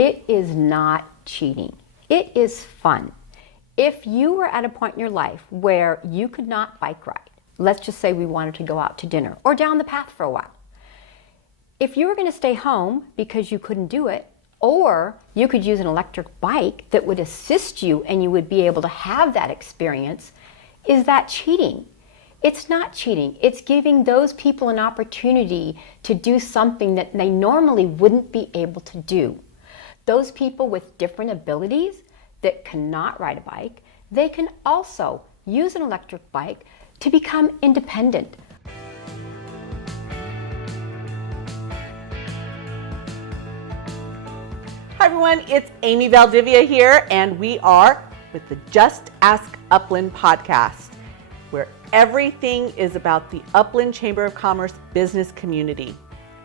It is not cheating. It is fun. If you were at a point in your life where you could not bike ride, let's just say we wanted to go out to dinner or down the path for a while. If you were going to stay home because you couldn't do it, or you could use an electric bike that would assist you and you would be able to have that experience, is that cheating? It's not cheating. It's giving those people an opportunity to do something that they normally wouldn't be able to do. Those people with different abilities that cannot ride a bike, they can also use an electric bike to become independent. Hi everyone, it's Amy Valdivia here, and we are with the Just Ask Upland Podcast, where everything is about the Upland Chamber of Commerce business community.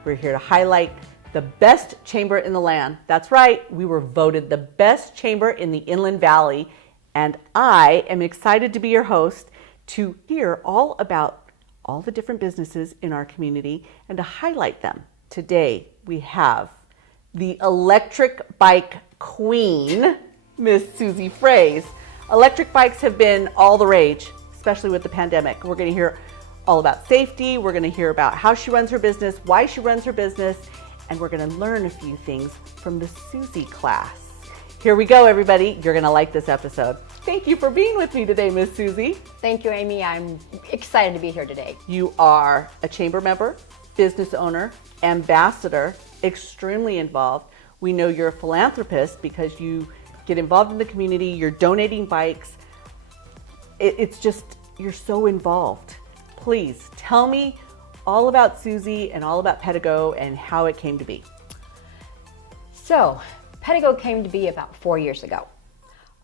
We're here to highlight the best chamber in the land. That's right, we were voted the best chamber in the Inland Valley, and I am excited to be your host to hear all about all the different businesses in our community and to highlight them. Today we have the electric bike queen, Miss Susie Fraize. Electric bikes have been all the rage, especially with the pandemic. We're going to hear all about safety. We're going to hear about how she runs her business, why she runs her business, and we're going to learn a few things from the Susie class. Here we go, everybody. You're going to like this episode. Thank you for being with me today, Miss Susie. Thank you, Amy. I'm excited to be here today. You are a chamber member, business owner, ambassador, extremely involved. We know you're a philanthropist because you get involved in the community, you're donating bikes. It's just, you're so involved. Please tell me all about Susie and all about Pedego and how it came to be. So, Pedego came to be about 4 years ago.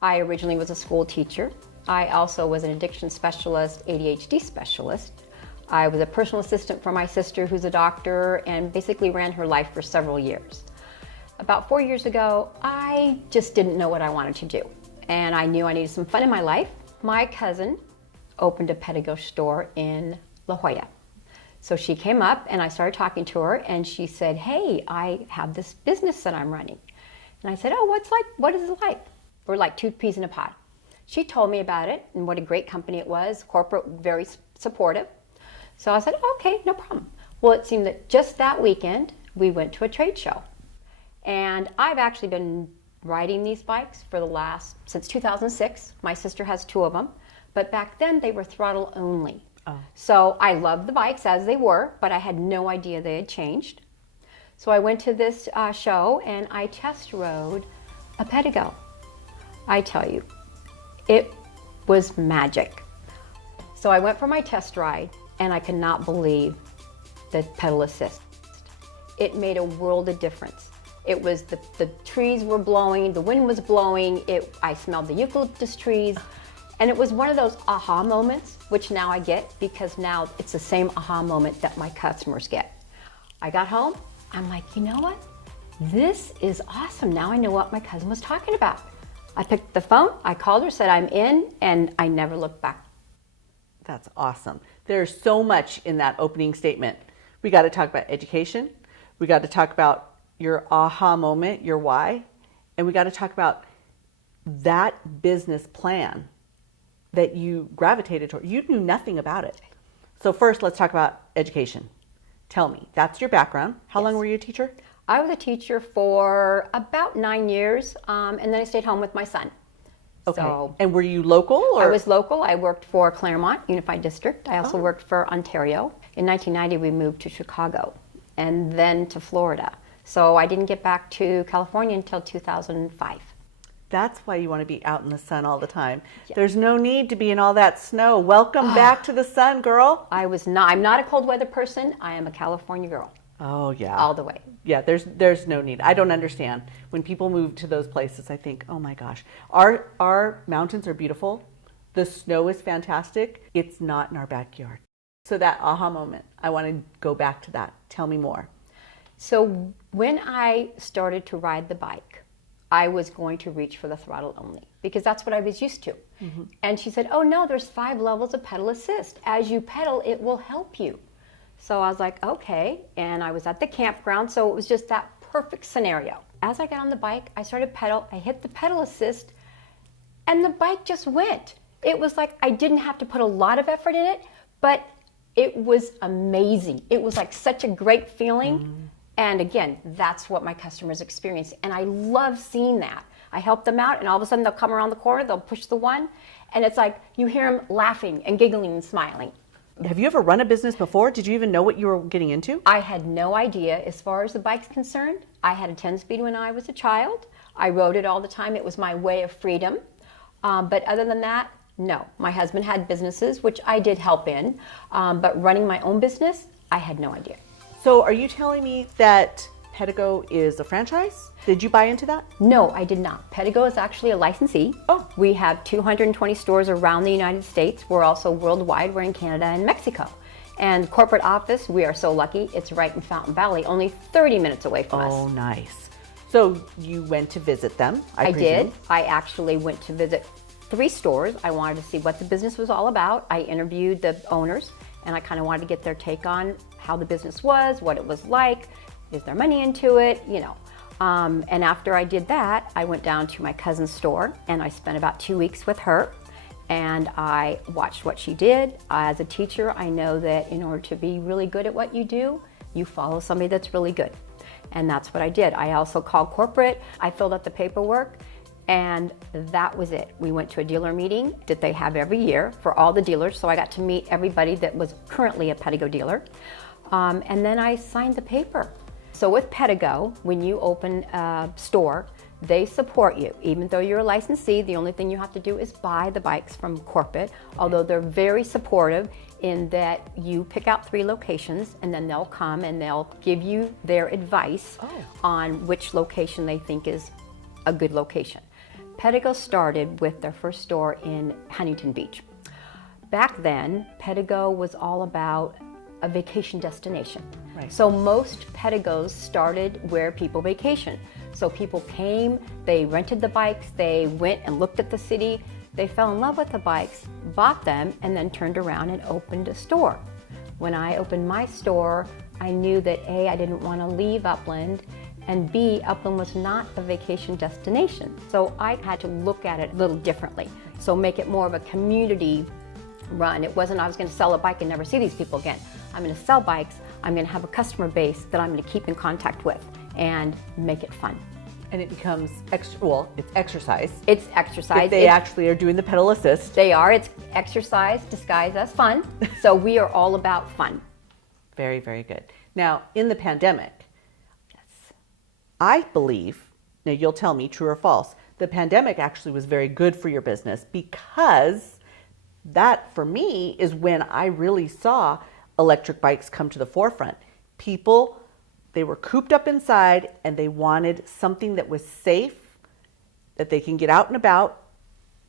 I originally was a school teacher. I also was an addiction specialist, ADHD specialist. I was a personal assistant for my sister, who's a doctor, and basically ran her life for several years. About 4 years ago, I just didn't know what I wanted to do, and I knew I needed some fun in my life. My cousin opened a Pedego store in La Jolla. So she came up and I started talking to her, and she said, "Hey, I have this business that I'm running." And I said, "Oh, what is it like?" We're like two peas in a pod. She told me about it and what a great company it was, corporate, very supportive. So I said, "Okay, no problem." Well, it seemed that just that weekend, we went to a trade show. And I've actually been riding these bikes since 2006. My sister has two of them, but back then they were throttle only. Oh. So I loved the bikes as they were, but I had no idea they had changed. So I went to this show and I test rode a Pedego. I tell you, it was magic. So I went for my test ride and I could not believe the pedal assist. It made a world of difference. It was the trees were blowing, the wind was blowing, I smelled the eucalyptus trees. And it was one of those aha moments, which now I get because now it's the same aha moment that my customers get. I got home, I'm like, you know what? This is awesome. Now I know what my cousin was talking about. I picked the phone, I called her, said I'm in, and I never looked back. That's awesome. There's so much in that opening statement. We got to talk about education. We got to talk about your aha moment, your why, and we got to talk about that business plan that you gravitated toward. You knew nothing about it. So first, let's talk about education. Tell me, that's your background. How long were you a teacher? I was a teacher for about 9 years, and then I stayed home with my son. Okay. So, and were you local? Or? I was local. I worked for Claremont Unified District. I also worked for Ontario. In 1990, we moved to Chicago and then to Florida. So I didn't get back to California until 2005. That's why you want to be out in the sun all the time. Yes. There's no need to be in all that snow. Welcome back to the sun, girl. I'm not a cold weather person. I am a California girl. Oh, yeah. All the way. Yeah, there's no need. I don't understand. When people move to those places, I think, oh my gosh. Our mountains are beautiful. The snow is fantastic. It's not in our backyard. So that aha moment, I want to go back to that. Tell me more. So when I started to ride the bike, I was going to reach for the throttle only because that's what I was used to. Mm-hmm. And she said, "Oh no, there's 5 levels of pedal assist. As you pedal, it will help you." So I was like, okay. And I was at the campground, so it was just that perfect scenario. As I got on the bike, I started pedal, I hit the pedal assist, and the bike just went. It was like I didn't have to put a lot of effort in it, but it was amazing. It was like such a great feeling. And again, that's what my customers experience. And I love seeing that. I help them out, and all of a sudden they'll come around the corner, they'll push the one, and it's like you hear them laughing and giggling and smiling. Have you ever run a business before? Did you even know what you were getting into? I had no idea as far as the bike's concerned. I had a 10-speed when I was a child. I rode it all the time. It was my way of freedom. But other than that, no. My husband had businesses, which I did help in. But running my own business, I had no idea. So are you telling me that Pedego is a franchise? Did you buy into that? No, I did not. Pedego is actually a licensee. Oh. We have 220 stores around the United States. We're also worldwide. We're in Canada and Mexico. And corporate office, we are so lucky. It's right in Fountain Valley, only 30 minutes away from us. Oh, nice. So you went to visit them, I presume? did. I actually went to visit 3 stores. I wanted to see what the business was all about. I interviewed the owners, and I kind of wanted to get their take on how the business was, what it was like, is there money into it, you know. And after I did that, I went down to my cousin's store, and I spent about 2 weeks with her, and I watched what she did. As a teacher, I know that in order to be really good at what you do, you follow somebody that's really good. And that's what I did. I also called corporate. I filled out the paperwork, and that was it. We went to a dealer meeting that they have every year for all the dealers, so I got to meet everybody that was currently a Pedego dealer. And then I signed the paper. So with Pedego, when you open a store, they support you. Even though you're a licensee, the only thing you have to do is buy the bikes from corporate, although they're very supportive in that you pick out 3 locations, and then they'll come and they'll give you their advice on which location they think is a good location. Pedego started with their first store in Huntington Beach. Back then, Pedego was all about a vacation destination. Right. So most Pedegos started where people vacation. So people came, they rented the bikes, they went and looked at the city, they fell in love with the bikes, bought them, and then turned around and opened a store. When I opened my store, I knew that A, I didn't want to leave Upland, and B, Upland was not a vacation destination. So I had to look at it a little differently. So make it more of a community run. It wasn't I was going to sell a bike and never see these people again. I'm going to sell bikes. I'm going to have a customer base that I'm going to keep in contact with and make it fun. And it becomes it's exercise. It's exercise. If they actually are doing the pedal assist. They are. It's exercise disguised as fun. So we are all about fun. Very, very good. Now, in the pandemic, Yes. I believe, now you'll tell me true or false, the pandemic actually was very good for your business, because that, for me, is when I really saw electric bikes come to the forefront. People, they were cooped up inside and they wanted something that was safe, that they can get out and about,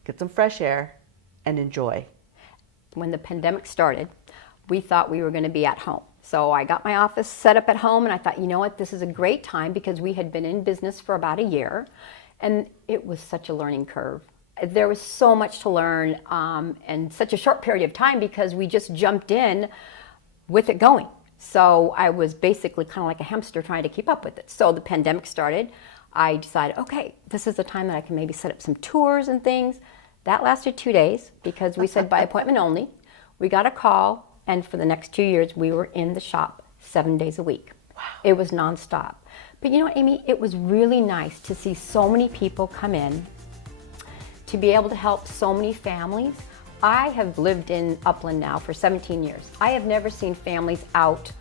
get some fresh air, and enjoy. When the pandemic started, we thought we were going to be at home. So I got my office set up at home, and I thought, you know what, this is a great time, because we had been in business for about a year, and it was such a learning curve. There was so much to learn in such a short period of time, because we just jumped in with it going. So I was basically kind of like a hamster trying to keep up with it. So the pandemic started. I decided, okay, this is the time that I can maybe set up some tours and things. That lasted 2 days, because we said by appointment only. We got a call, and for the next 2 years, we were in the shop 7 days a week. Wow. It was nonstop. But you know, Amy, it was really nice to see so many people come in, to be able to help so many families. I have lived in Upland now for 17 years. I have never seen families out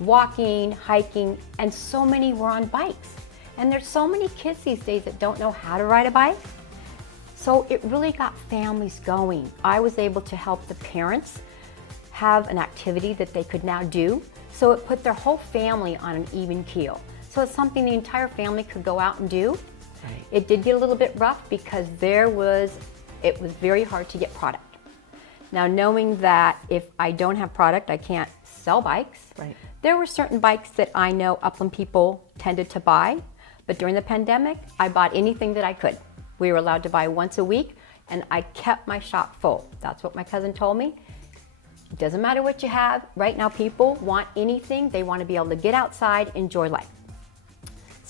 walking, hiking, and so many were on bikes. And there's so many kids these days that don't know how to ride a bike. So it really got families going. I was able to help the parents have an activity that they could now do. So it put their whole family on an even keel. So it's something the entire family could go out and do. Right. It did get a little bit rough, because it was very hard to get product. Now, knowing that if I don't have product, I can't sell bikes. Right. There were certain bikes that I know Upland people tended to buy, but during the pandemic, I bought anything that I could. We were allowed to buy once a week, and I kept my shop full. That's what my cousin told me. It doesn't matter what you have. Right now, people want anything. They want to be able to get outside, enjoy life.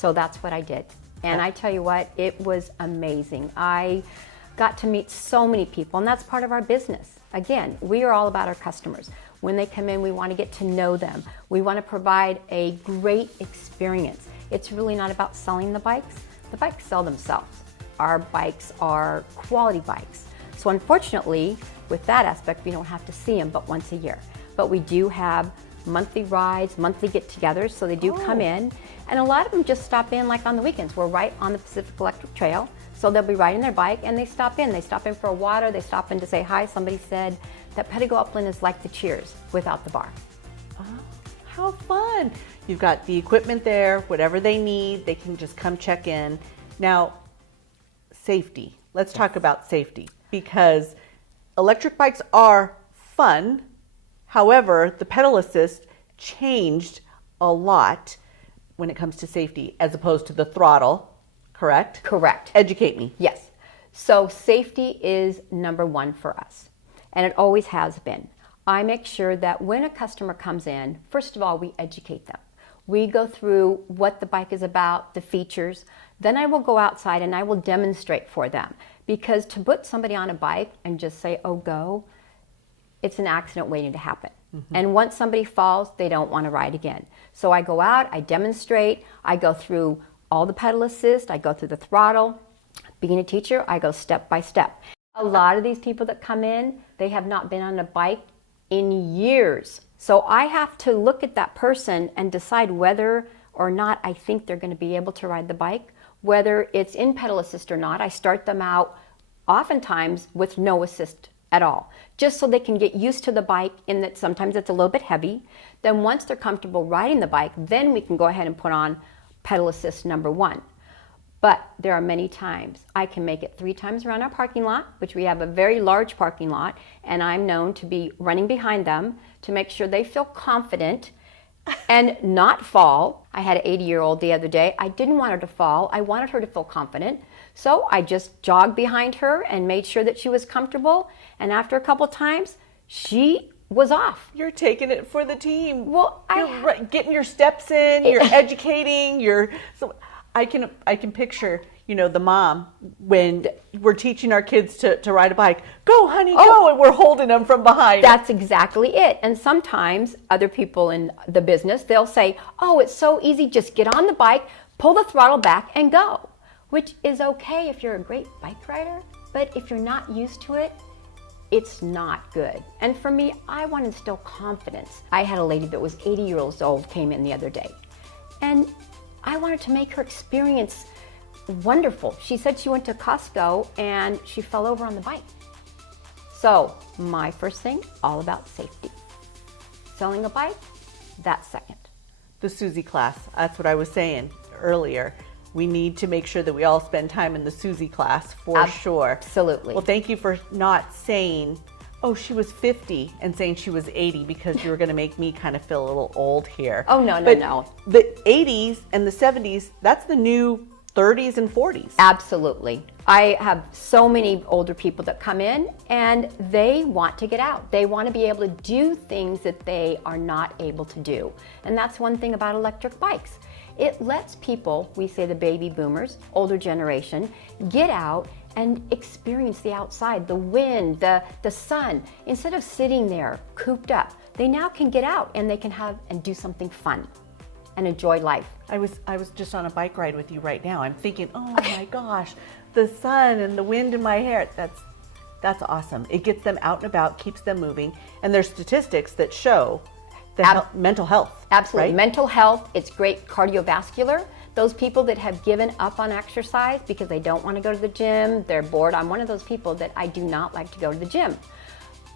So that's what I did. And I tell you what, it was amazing. I got to meet so many people, and that's part of our business. Again, we are all about our customers. When they come in, we want to get to know them. We want to provide a great experience. It's really not about selling the bikes. The bikes sell themselves. Our bikes are quality bikes. So unfortunately, with that aspect, we don't have to see them but once a year. But we do have monthly rides, monthly get-togethers, so they do come in. And a lot of them just stop in like on the weekends. We're right on the Pacific Electric Trail, so they'll be riding their bike and they stop in. They stop in for a water, they stop in to say hi. Somebody said that Pedego Upland is like the Cheers without the bar. Oh, how fun. You've got the equipment there, whatever they need, they can just come check in. Now, safety. Let's talk about safety, because electric bikes are fun. However, the pedal assist changed a lot when it comes to safety as opposed to the throttle, correct? Correct. Educate me. Yes. So safety is number one for us, and it always has been. I make sure that when a customer comes in, first of all, we educate them. We go through what the bike is about, the features. Then I will go outside and I will demonstrate for them. Because to put somebody on a bike and just say, oh, go, it's an accident waiting to happen. Mm-hmm. And once somebody falls, they don't want to ride again. So I go out, I demonstrate, I go through all the pedal assist, I go through the throttle. Being a teacher, I go step by step. A lot of these people that come in, they have not been on a bike in years. So I have to look at that person and decide whether or not I think they're going to be able to ride the bike, whether it's in pedal assist or not. I start them out oftentimes with no assist at all, just so they can get used to the bike, in that sometimes it's a little bit heavy. Then once they're comfortable riding the bike, then we can go ahead and put on pedal assist number one. But there are many times I can make it 3 times around our parking lot, which we have a very large parking lot, and I'm known to be running behind them to make sure they feel confident and not fall. I had an 80-year-old the other day. I didn't want her to fall. I wanted her to feel confident. So I just jogged behind her and made sure that she was comfortable. And after a couple times, she was off. You're taking it for the team. Well, you're getting your steps in, you're educating, so I can picture, the mom when we're teaching our kids to ride a bike. Go, honey, go, and we're holding them from behind. That's exactly it. And sometimes other people in the business, they'll say, oh, it's so easy, just get on the bike, pull the throttle back and go, which is okay if you're a great bike rider, but if you're not used to it, it's not good. And for me, I want to instill confidence. I had a lady that was 80 years old came in the other day, and I wanted to make her experience wonderful. She said she went to Costco and she fell over on the bike. So my first thing, all about safety. Selling a bike, that's second. The Susie class, that's what I was saying earlier. We need to make sure that we all spend time in the Susie class for sure. Absolutely. Well, thank you for not saying, oh, she was 50 and saying she was 80, because you were going to make me kind of feel a little old here. Oh, no. The 80s and the 70s, that's the new 30s and 40s. Absolutely. I have so many older people that come in and they want to get out. They want to be able to do things that they are not able to do. And that's one thing about electric bikes. It lets people, we say the baby boomers, older generation, get out and experience the outside, the wind, the sun. Instead of sitting there cooped up, they now can get out and they can have and do something fun and enjoy life. I was just on a bike ride with you right now. I'm thinking, oh my gosh, the sun and the wind in my hair. That's awesome. It gets them out and about, keeps them moving, and there's statistics that show the mental health. Absolutely. Right? Mental health, it's great cardiovascular. Those people that have given up on exercise because they don't want to go to the gym, they're bored. I'm one of those people that I do not like to go to the gym.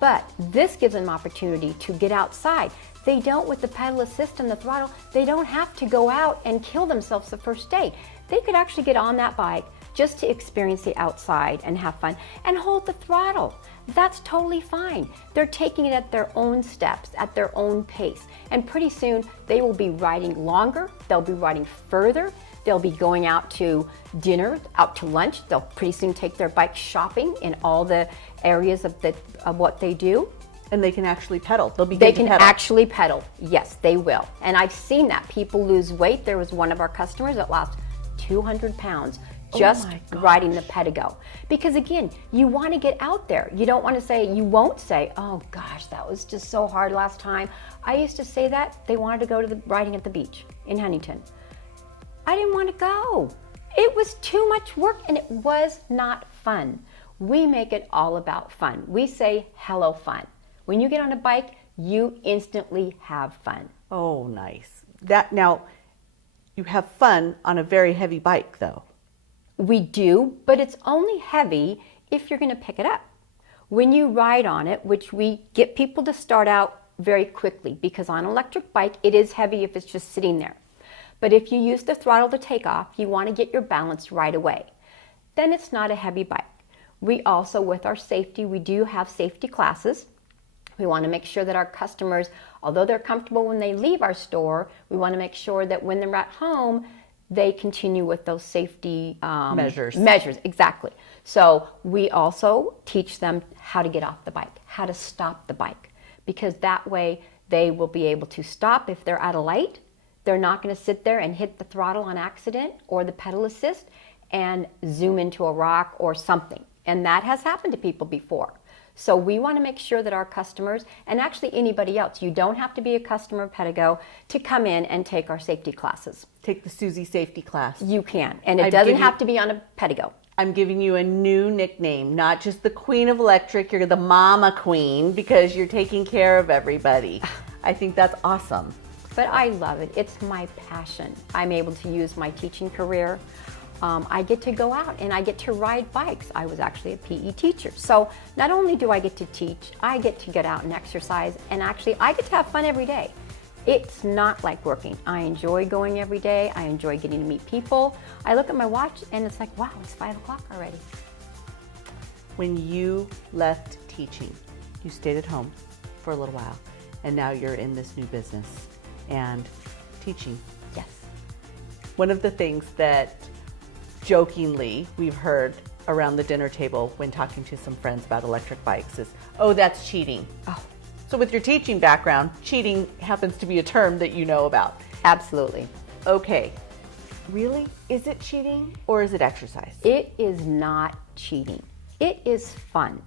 But this gives them opportunity to get outside. They don't, with the pedal assist and the throttle, they don't have to go out and kill themselves the first day. They could actually get on that bike just to experience the outside and have fun and hold the throttle. That's totally fine. They're taking it at their own steps, at their own pace. And pretty soon they will be riding longer, they'll be riding further, they'll be going out to dinner, out to lunch. They'll pretty soon take their bike shopping in all the areas of what they do. And they can actually pedal. They'll be They good to can pedal. actually pedal. Yes, they will. And I've seen that. People lose weight. There was one of our customers that lost 200 pounds just my gosh. riding the Pedego. Because again, you want to get out there. You don't want to say, you won't say, oh gosh, that was just so hard last time. I used to say that. They wanted to go to the riding at the beach in Huntington. I didn't want to go. It was too much work and it was not fun. We make it all about fun. We say, hello fun. When you get on a bike, you instantly have fun. Oh, nice. Now, you have fun on a very heavy bike, though. We do, but it's only heavy if you're going to pick it up. When you ride on it, which we get people to start out very quickly, because on an electric bike, it is heavy if it's just sitting there. But if you use the throttle to take off, you want to get your balance right away. Then it's not a heavy bike. We also, with our safety, we do have safety classes. We want to make sure that our customers, although they're comfortable when they leave our store, we want to make sure that when they're at home, they continue with those safety measures. Exactly. So we also teach them how to get off the bike, how to stop the bike, because that way they will be able to stop if they're at a light. They're not going to sit there and hit the throttle on accident or the pedal assist and zoom into a rock or something. And that has happened to people before. So we want to make sure that our customers, and actually anybody else, you don't have to be a customer of Pedego to come in and take our safety classes. Take the Susie safety class. You can, and it doesn't have to be on a Pedego. I'm giving you a new nickname, not just the Queen of Electric, you're the Mama Queen, because you're taking care of everybody. I think that's awesome. But I love it. It's my passion. I'm able to use my teaching career. I get to go out and I get to ride bikes. I was actually a PE teacher. So not only do I get to teach, I get to get out and exercise, and actually I get to have fun every day. It's not like working. I enjoy going every day. I enjoy getting to meet people. I look at my watch and it's like, wow, it's 5 o'clock already. When you left teaching, you stayed at home for a little while, and now you're in this new business and teaching. Yes. One of the things that jokingly we've heard around the dinner table when talking to some friends about electric bikes is, oh, that's cheating. Oh, So with your teaching background, cheating happens to be a term that you know about. absolutely. Okay, really? Is it cheating or is it exercise? It is not cheating. It is fun.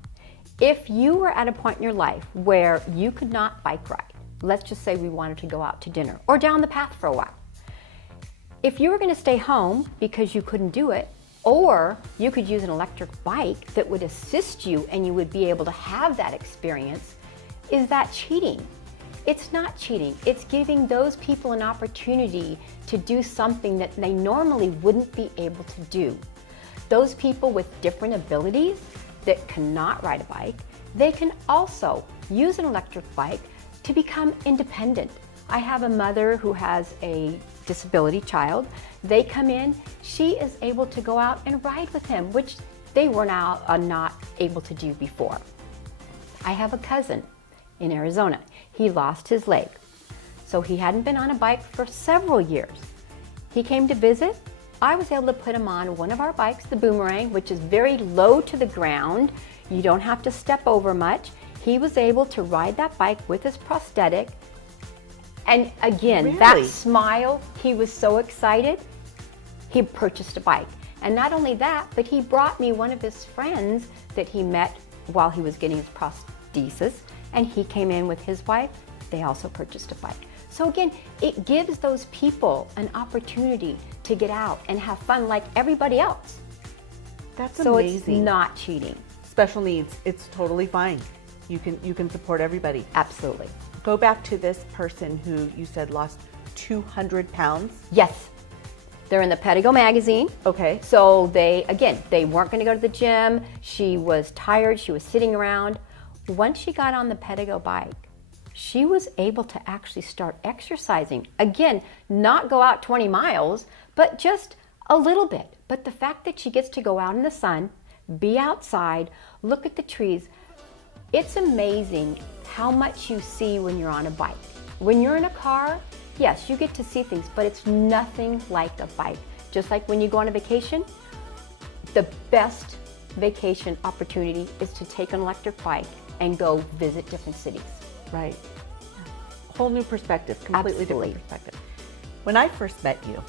If you were at a point in your life where you could not bike ride, let's just say we wanted to go out to dinner or down the path for a while. If you were going to stay home because you couldn't do it, or you could use an electric bike that would assist you and you would be able to have that experience, is that cheating? It's not cheating. It's giving those people an opportunity to do something that they normally wouldn't be able to do. Those people with different abilities that cannot ride a bike, they can also use an electric bike to become independent. I have a mother who has a disability child. They come in, she is able to go out and ride with him, which they were now not able to do before. I have a cousin in Arizona. He lost his leg, so he hadn't been on a bike for several years. He came to visit. I was able to put him on one of our bikes, the Boomerang, which is very low to the ground. You don't have to step over much. He was able to ride that bike with his prosthetic. And again, Really? that smile, he was so excited, he purchased a bike. And not only that, but he brought me one of his friends that he met while he was getting his prosthesis, and he came in with his wife. They also purchased a bike. So again, it gives those people an opportunity to get out and have fun like everybody else. That's So amazing. it's not cheating. Special needs, it's totally fine. You can support everybody. Absolutely. Go back to this person who you said lost 200 pounds. Yes. They're in the Pedego magazine. Okay. So they weren't going to go to the gym. She was tired. She was sitting around. Once she got on the Pedego bike, she was able to actually start exercising. Again, not go out 20 miles, but just a little bit. But the fact that she gets to go out in the sun, be outside, look at the trees, it's amazing how much you see when you're on a bike. When you're in a car, yes, you get to see things, but it's nothing like a bike. Just like when you go on a vacation, the best vacation opportunity is to take an electric bike and go visit different cities. Right. Whole new perspective, completely Absolutely. different perspective. When I first met you,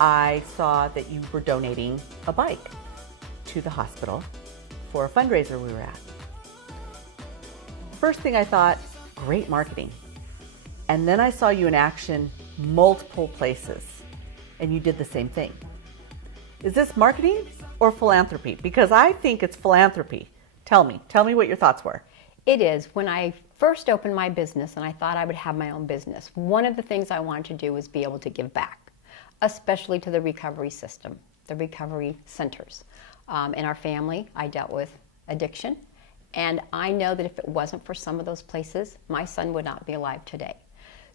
I saw that you were donating a bike to the hospital for a fundraiser we were at. First thing I thought, great marketing. And then I saw you in action multiple places, and you did the same thing. Is this marketing or philanthropy? Because I think it's philanthropy. Tell me what your thoughts were. It is. When I first opened my business and I thought I would have my own business, one of the things I wanted to do was be able to give back, especially to the recovery system, the recovery centers. In our family, I dealt with addiction, and I know that if it wasn't for some of those places, my son would not be alive today.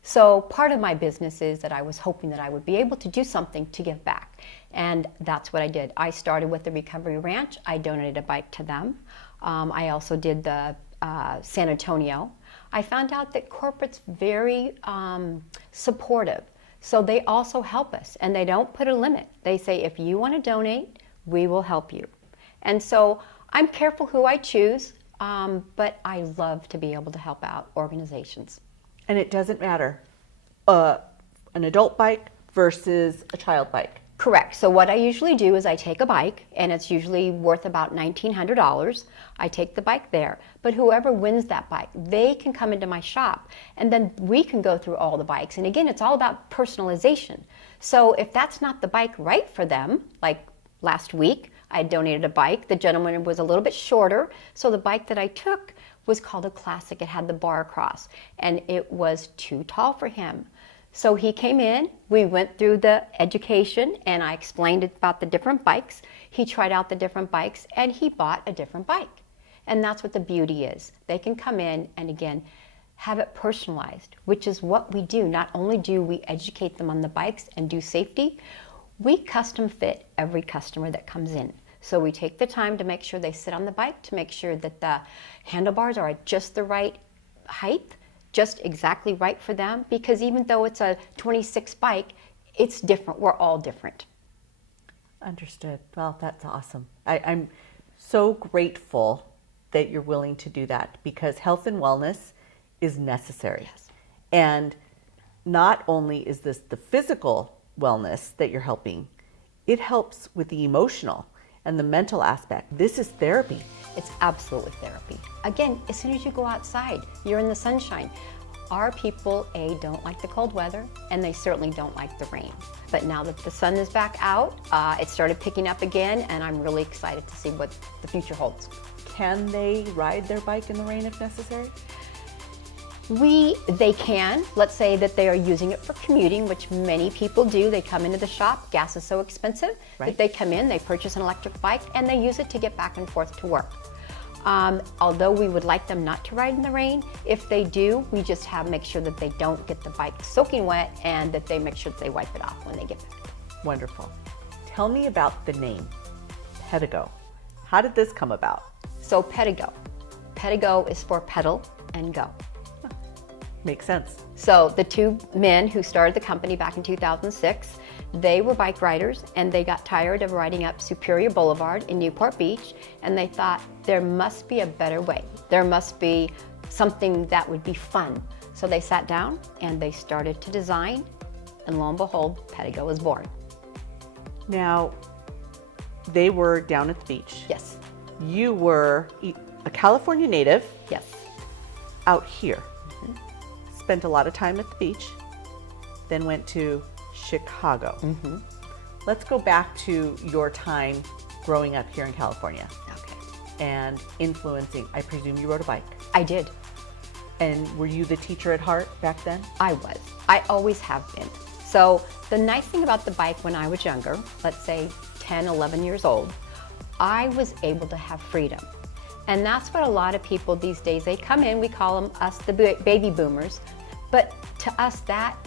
So part of my business is that I was hoping that I would be able to do something to give back. And that's what I did. I started with the Recovery Ranch. I donated a bike to them. I also did the San Antonio. I found out that corporate's very supportive. So they also help us, and they don't put a limit. They say, if you want to donate, we will help you. And so I'm careful who I choose, but I love to be able to help out organizations. And it doesn't matter, an adult bike versus a child bike. Correct. So what I usually do is I take a bike, and it's usually worth about $1,900. I take the bike there, but whoever wins that bike, they can come into my shop, and then we can go through all the bikes. And again, it's all about personalization. So if that's not the bike right for them, like last week, I donated a bike. The gentleman was a little bit shorter, so the bike that I took was called a Classic. It had the bar across, and it was too tall for him. So he came in, we went through the education, and I explained about the different bikes. He tried out the different bikes, and he bought a different bike. And that's what the beauty is. They can come in and, again, have it personalized, which is what we do. Not only do we educate them on the bikes and do safety, we custom fit every customer that comes in. So we take the time to make sure they sit on the bike, to make sure that the handlebars are at just the right height, just exactly right for them, because even though it's a 26 bike, it's different. We're all different. Understood. Well, that's awesome. I'm so grateful that you're willing to do that, because health and wellness is necessary. Yes. And not only is this the physical wellness that you're helping, it helps with the emotional and the mental aspect. This is therapy. It's absolutely therapy. Again, as soon as you go outside, you're in the sunshine. Our people, don't like the cold weather, and they certainly don't like the rain. But now that the sun is back out, it started picking up again, and I'm really excited to see what the future holds. Can they ride their bike in the rain if necessary? They can. Let's say that they are using it for commuting, which many people do. They come into the shop, gas is so expensive, Right. that they come in, they purchase an electric bike, and they use it to get back and forth to work. Although we would like them not to ride in the rain, if they do, we just make sure that they don't get the bike soaking wet, and that they make sure that they wipe it off when they get back. Wonderful. Tell me about the name, Pedego. How did this come about? So Pedego. Pedego is for pedal and go. Makes sense. So the two men who started the company back in 2006, they were bike riders, and they got tired of riding up Superior Boulevard in Newport Beach, and they thought there must be a better way. There must be something that would be fun. So they sat down and they started to design, and lo and behold, Pedego was born. Now, they were down at the beach. Yes, You were a California native yes. out here. Spent a lot of time at the beach, then went to Chicago. Let's go back to your time growing up here in California Okay. and influencing. I presume you rode a bike. I did. And were you the teacher at heart back then? I was. I always have been. So the nice thing about the bike when I was younger, let's say 10, 11 years old, I was able to have freedom. And that's what a lot of people these days, they come in, we call them us the baby boomers, but to us that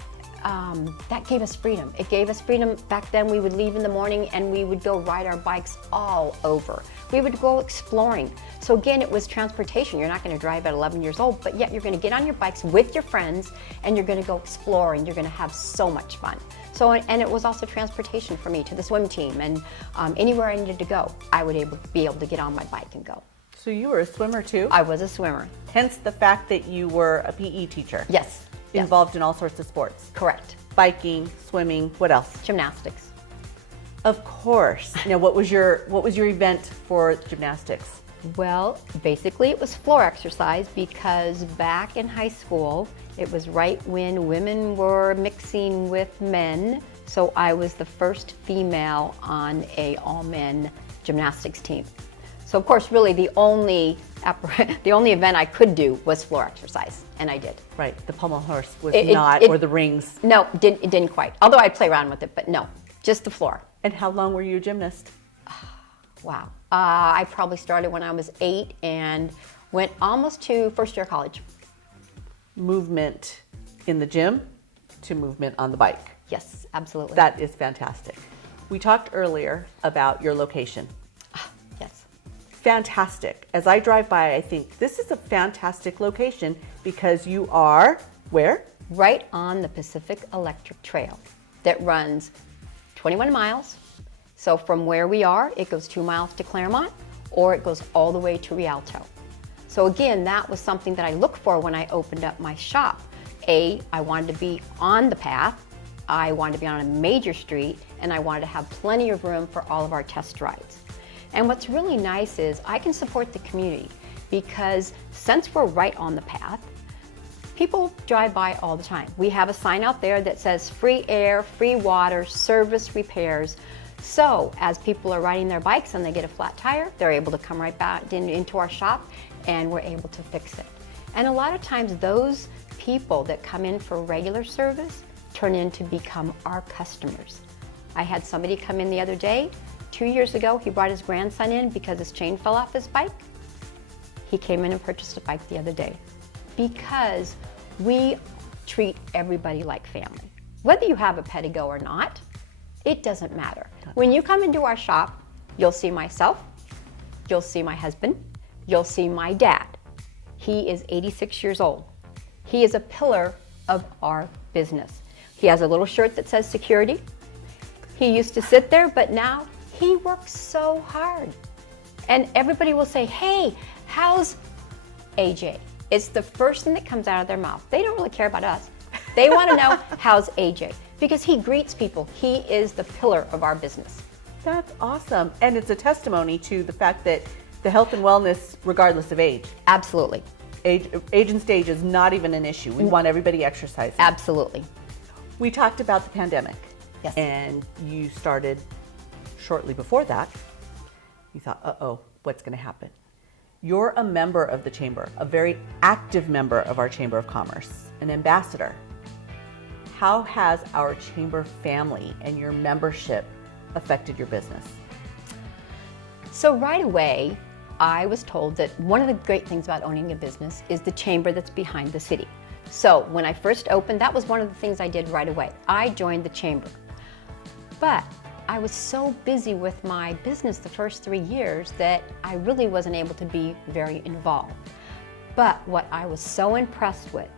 gave us freedom. It gave us freedom. Back then we would leave in the morning and we would go ride our bikes all over. We would go exploring. So again, it was transportation. You're not going to drive at 11 years old, but yet you're going to get on your bikes with your friends and you're going to go explore and you're going to have so much fun. So, and it was also transportation for me to the swim team, and anywhere I needed to go, I would be able to get on my bike and go. So you were a swimmer too? I was a swimmer. Hence the fact that you were a PE teacher. Yes. Involved in all sorts of sports. Correct. Biking, swimming, what else? Gymnastics. Of course. Now, what was your event for gymnastics? Well, basically it was floor exercise because back in high school, it was right when women were mixing with men. So I was the first female on a all-men gymnastics team. So of course, really the only event I could do was floor exercise, and I did. Right, the pommel horse was or the rings. No, it didn't quite. Although I'd play around with it, but no, just the floor. And how long were you a gymnast? Wow. I probably started when I was 8 and went almost to first year of college. Movement in the gym to movement on the bike. Yes, absolutely. That is fantastic. We talked earlier about your location. Yes. Fantastic. As I drive by, I think this is a fantastic location because you are where? Right on the Pacific Electric Trail that runs 21 miles. So from where we are, it goes 2 miles to Claremont, or it goes all the way to Rialto. So again, that was something that I looked for when I opened up my shop. I wanted to be on the path, I wanted to be on a major street, and I wanted to have plenty of room for all of our test rides. And what's really nice is I can support the community because since we're right on the path, people drive by all the time. We have a sign out there that says free air, free water, service repairs. So as people are riding their bikes and they get a flat tire, they're able to come right back into our shop and we're able to fix it. And a lot of times those people that come in for regular service turn in to become our customers. I had somebody come in the other day, 2 years ago, he brought his grandson in because his chain fell off his bike. He came in and purchased a bike the other day because we treat everybody like family. Whether you have a Pedego or not, it doesn't matter. When you come into our shop, you'll see myself, you'll see my husband, you'll see my dad. He is 86 years old. He is a pillar of our business. He has a little shirt that says security. He used to sit there, but now he works so hard. And everybody will say, hey, how's AJ? It's the first thing that comes out of their mouth. They don't really care about us. They want to know, how's AJ? Because he greets people. He is the pillar of our business. That's awesome. And it's a testimony to the fact that the health and wellness, regardless of age. Absolutely. Age and stage is not even an issue. We want everybody exercising. Absolutely. We talked about the pandemic. Yes. And you started shortly before that. You thought, uh-oh, what's going to happen? You're a member of the Chamber, a very active member of our Chamber of Commerce, an ambassador. How has our Chamber family and your membership affected your business? So right away, I was told that one of the great things about owning a business is the chamber that's behind the city. So when I first opened, that was one of the things I did right away. I joined the chamber. But I was so busy with my business the first 3 years that I really wasn't able to be very involved. But what I was so impressed with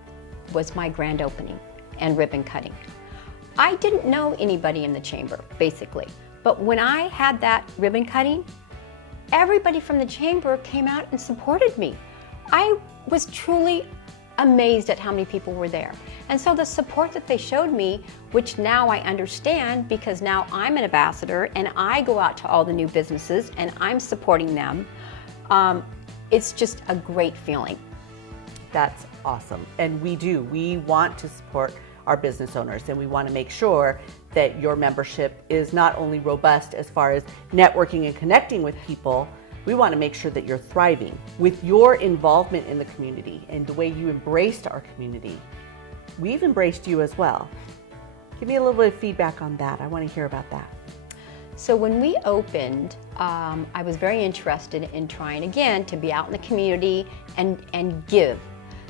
was my grand opening and ribbon cutting. I didn't know anybody in the chamber, basically. But when I had that ribbon cutting, everybody from the chamber came out and supported me. I was truly amazed at how many people were there. And so the support that they showed me, which now I understand because now I'm an ambassador and I go out to all the new businesses and I'm supporting them, it's just a great feeling. That's awesome. And we want to support our business owners and we want to make sure that your membership is not only robust as far as networking and connecting with people, we want to make sure that you're thriving with your involvement in the community and the way you embraced our community. We've embraced you as well. Give me a little bit of feedback on that. I want to hear about that. So when we opened, I was very interested in trying again to be out in the community and give.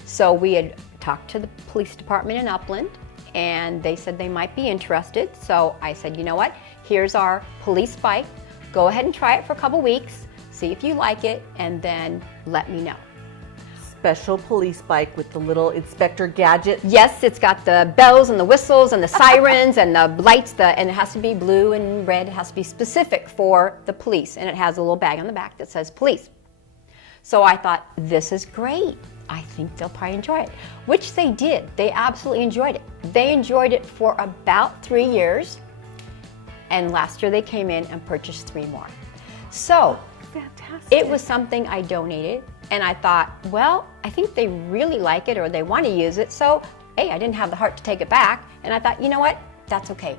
So we had talked to the police department in Upland and they said they might be interested. So I said, you know what, here's our police bike. Go ahead and try it for a couple weeks, see if you like it, and then let me know. Special police bike with the little inspector gadget. Yes, it's got the bells and the whistles and the sirens and the lights, and it has to be blue and red. It has to be specific for the police, and it has a little bag on the back that says police. So I thought, this is great. I think they'll probably enjoy it, which they did. They absolutely enjoyed it. They enjoyed it for about 3 years, and last year they came in and purchased 3 more. So fantastic. It was something I donated, and I thought, well, I think they really like it or they want to use it, so hey, I didn't have the heart to take it back, and I thought, you know what, that's okay.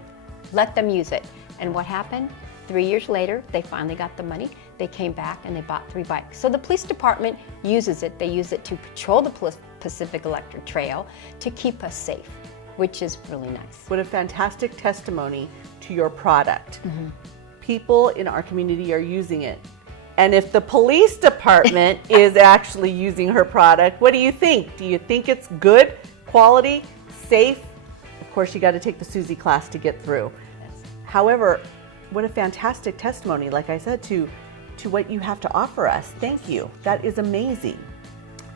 Let them use it. And what happened? 3 years later, they finally got the money. They came back and they bought 3 bikes. So the police department uses it. They use it to patrol the Pacific Electric Trail to keep us safe, which is really nice. What a fantastic testimony to your product. People in our community are using it. And if the police department is actually using her product, what do you think? Do you think it's good, quality, safe? Of course, you got to take the Susie class to get through. However, what a fantastic testimony, like I said, to what you have to offer us. Thank you. That is amazing.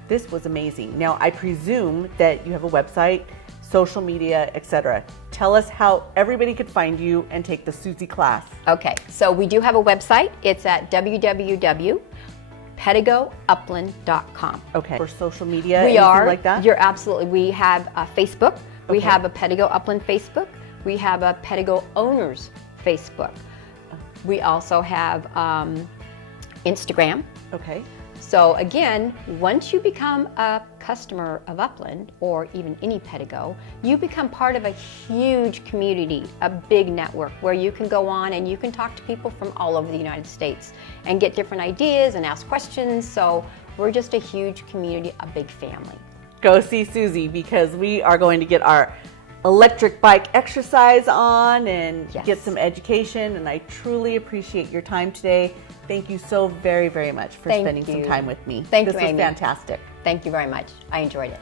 This was amazing. Now, I presume that you have a website, social media, etc. Tell us how everybody could find you and take the Susie class. Okay, so we do have a website. It's at www.pedegoupland.com. Okay. For social media, we anything are, like that? You're absolutely. We have Facebook. We Okay. have a Pedego Upland Facebook. We have a Pedego Owners Facebook. We also have Instagram. Okay. So again, once you become a customer of Upland, or even any Pedego, you become part of a huge community, a big network where you can go on and you can talk to people from all over the United States and get different ideas and ask questions. So we're just a huge community, a big family. Go see Susie, because we are going to get our electric bike exercise on and Yes. get some education, and I truly appreciate your time today. Thank you so very, very much for Thank spending some you. time with me. Thank this you, was Amy. fantastic. Thank you very much. I enjoyed it.